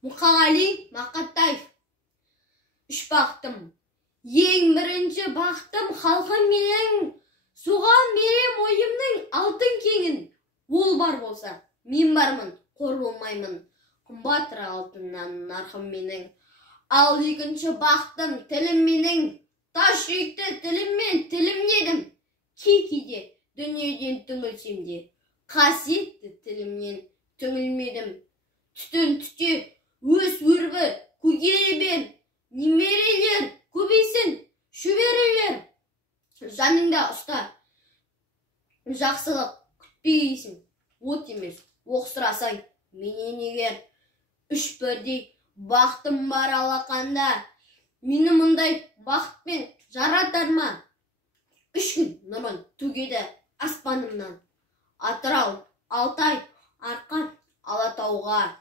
Мұқағали Мақатаев. Үш бақтым. Ең бірінші бақтым халқым менің, соған берем ойымның алтын кеңін. Ол бар болса, мен бармын, қор болмаймын, қымбатыр алтыннан нарқым менің. Ал екінші бақтым тілім менің, тас жүректі тіліммен тілімдедім. Кейде дүниеден түңілсем де, қасиетті тілімнен түңілмедім. Түтін түте өз өрбі көгере бер, немерелер көбейсін шөберелер. Жаныңда ұста, жақсылық күтпейсің, от емес оқсырасаң менен егер. Үш бірдей бақтым бар алақанда, мені мұндай бақытпен жаратар ма? Үш күн нұрын төгеді аспанымнан, Атырау, Алтай, Арқан, Алатауға.